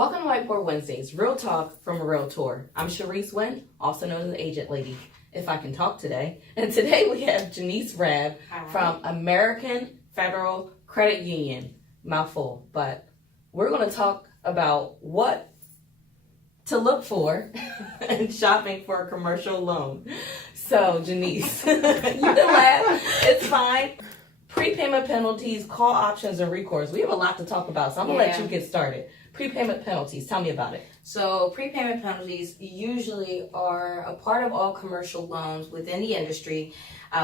Welcome to Whiteboard Wednesdays, real talk from a realtor. I'm Jenise Rabb, also known as the Agent Lady, if I can talk today. And today we have Jenise Rabb from American Federal Credit Union. Mouthful, but we're going to talk about what to look for in shopping for a commercial loan. So, Jenise, you can laugh. It's fine. Prepayment penalties, call options, and recourse. We have a lot to talk about, so I'm going to let you get started. Prepayment penalties, tell me about it. So prepayment penalties usually are a part of all commercial loans within the industry,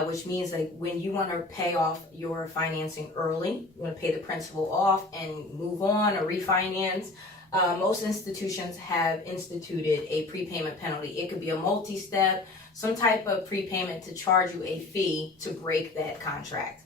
which means like when you want to pay off your financing early, you want to pay the principal off and move on or refinance. Most institutions have instituted a prepayment penalty. It could be a multi-step, some type of prepayment to charge you a fee to break that contract.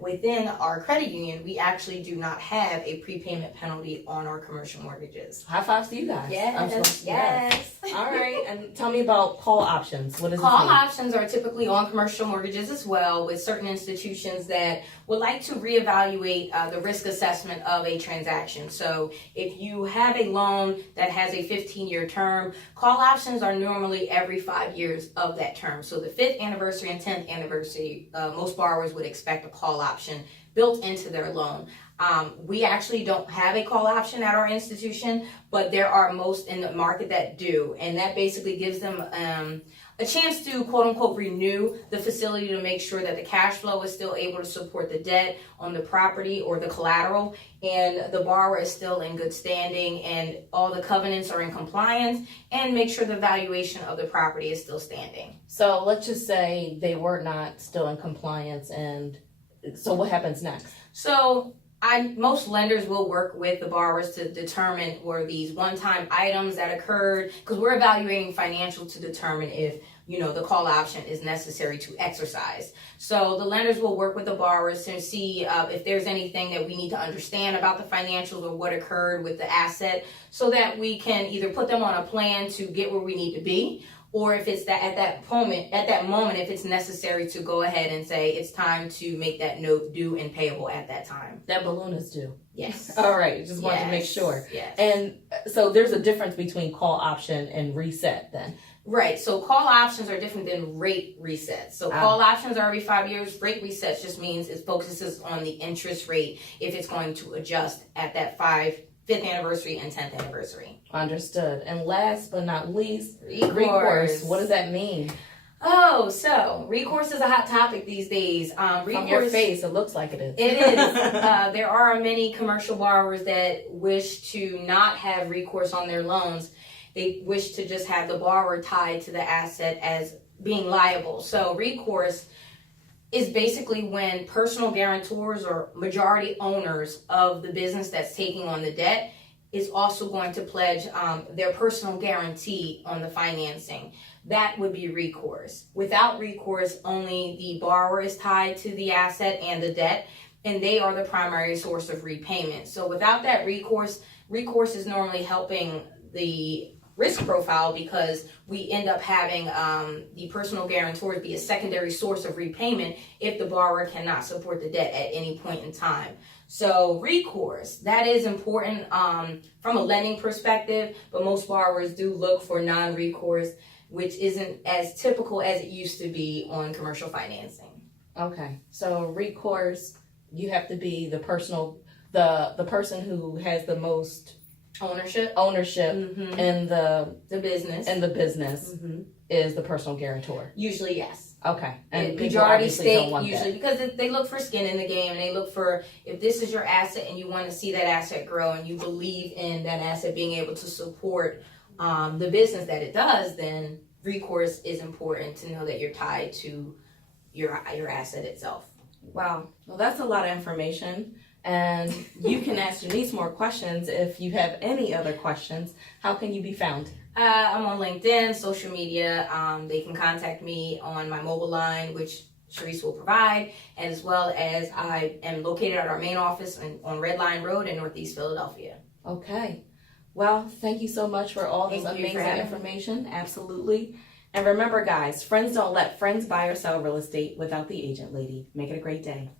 Within our credit union, we actually do not have a prepayment penalty on our commercial mortgages. High fives to you guys. Yes. All right, and tell me about call options. What is Call options are typically on commercial mortgages as well, with certain institutions that would like to reevaluate the risk assessment of a transaction. So if you have a loan that has a 15-year term, call options are normally every 5 years of that term. So the 5th anniversary and 10th anniversary, most borrowers would expect a call option built into their loan. We actually don't have a call option at our institution, but there are most in the market that do, and that basically gives them a chance to quote unquote renew the facility to make sure that the cash flow is still able to support the debt on the property or the collateral, and the borrower is still in good standing and all the covenants are in compliance, and make sure the valuation of the property is still standing. So let's just say they were not still in compliance, and so what happens next? So most lenders will work with the borrowers to determine were these one-time items that occurred, because we're evaluating financial to determine if the call option is necessary to exercise. So the lenders will work with the borrowers to see if there's anything that we need to understand about the financials or what occurred with the asset, so that we can either put them on a plan to get where we need to be, or if it's that at that moment, if it's necessary to go ahead and say it's time to make that note due and payable at that time. That balloon is due. Yes. All right, just wanted to make sure. Yes. And so there's a difference between call option and reset then. Right. So call options are different than rate resets. So call options are every 5 years. Rate resets just means it focuses on the interest rate if it's going to adjust at that 5th anniversary and 10th anniversary. Understood. And last but not least, recourse. What does that mean? Oh, so recourse is a hot topic these days. From your face, it looks like it is. It is. There are many commercial borrowers that wish to not have recourse on their loans. They wish to just have the borrower tied to the asset as being liable. So recourse is basically when personal guarantors or majority owners of the business that's taking on the debt is also going to pledge their personal guarantee on the financing. That would be recourse. Without recourse, only the borrower is tied to the asset and the debt, and they are the primary source of repayment. So without that recourse is normally helping the risk profile, because we end up having the personal guarantors be a secondary source of repayment if the borrower cannot support the debt at any point in time. So recourse, that is important from a lending perspective, but most borrowers do look for non-recourse, which isn't as typical as it used to be on commercial financing. Okay, so recourse, you have to be the the person who has the most ownership in the business is the personal guarantor. Usually, yes. Okay, and majority stake usually because they look for skin in the game, and they look for, if this is your asset and you want to see that asset grow and you believe in that asset being able to support the business that it does, then recourse is important to know that you're tied to your asset itself. Wow, well, that's a lot of information. And you can ask Jenise more questions if you have any other questions. How can you be found? I'm on LinkedIn, social media. They can contact me on my mobile line, which Jenise will provide, as well as I am located at our main office on Red Line Road in Northeast Philadelphia. Okay. Well, thank you so much for all this amazing information. Absolutely. And remember, guys, friends don't let friends buy or sell real estate without the agent lady. Make it a great day.